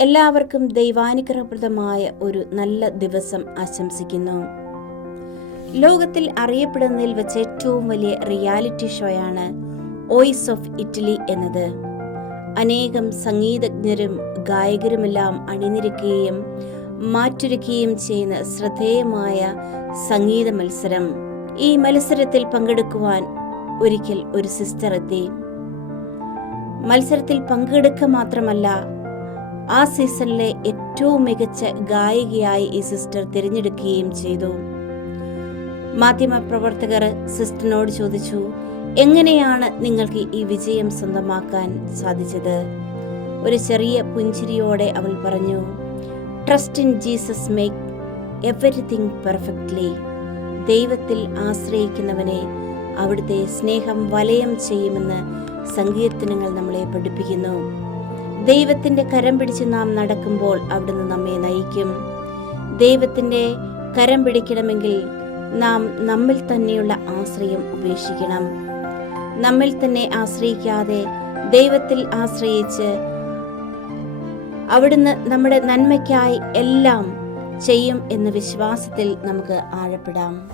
എല്ലാവർക്കും ദൈവാനുഗ്രഹപ്രദമായ ഒരു നല്ല ദിവസം ആശംസിക്കുന്നു. ലോകത്തിൽ അറിയപ്പെടുന്നതിൽ വെച്ച് ഏറ്റവും വലിയ റിയാലിറ്റി ഷോയാണ് വോയിസ് ഓഫ് ഇറ്റലി എന്നത്. അനേകം സംഗീതജ്ഞരും ഗായകരുമെല്ലാം അണിനിരക്കുകയും മാറ്റൊരുക്കുകയും ചെയ്യുന്ന ശ്രദ്ധേയമായ സംഗീത മത്സരം. ഈ മത്സരത്തിൽ പങ്കെടുക്കുവാൻ ഒരിക്കൽ ഒരു സിസ്റ്റർ എത്തി. മത്സരത്തിൽ പങ്കെടുക്കുക മാത്രമല്ല ആ സീസണിലെ ഏറ്റവും മികച്ച ഗായികയായി ഈ സിസ്റ്റർ തിരഞ്ഞെടുക്കുകയും ചെയ്തു. മാധ്യമപ്രവർത്തകർ സിസ്റ്ററിനോട് ചോദിച്ചു എങ്ങനെയാണ് നിങ്ങൾക്ക് ഈ വിജയം സ്വന്തമാക്കാൻ സാധിച്ചത്? ഒരു ചെറിയ പുഞ്ചിരിയോടെ അവൾ പറഞ്ഞു trust in Jesus make everything perfectly ദൈവത്തിൽ ആശ്രയിക്കുന്നവനെ അവിടുത്തെ സ്നേഹം വലയം ചെയ്യുമെന്ന് സങ്കീർത്തനങ്ങൾ നമ്മളെ പഠിപ്പിക്കുന്നു. ദൈവത്തിന്റെ കരം പിടിച്ച് നാം നടക്കുമ്പോൾ അവിടുന്ന് നമ്മെ നയിക്കും. ദൈവത്തിന്റെ കരം പിടിക്കണമെങ്കിൽ നാം നമ്മിൽ തന്നെയുള്ള ആശ്രയം ഉപേക്ഷിക്കണം. നമ്മിൽ തന്നെ ആശ്രയിക്കാതെ ദൈവത്തിൽ ആശ്രയിച്ച് അവിടുന്ന് നമ്മുടെ നന്മയ്ക്കായി എല്ലാം ചെയ്യും എന്ന വിശ്വാസത്തിൽ നമുക്ക് ആഴപ്പെടാം.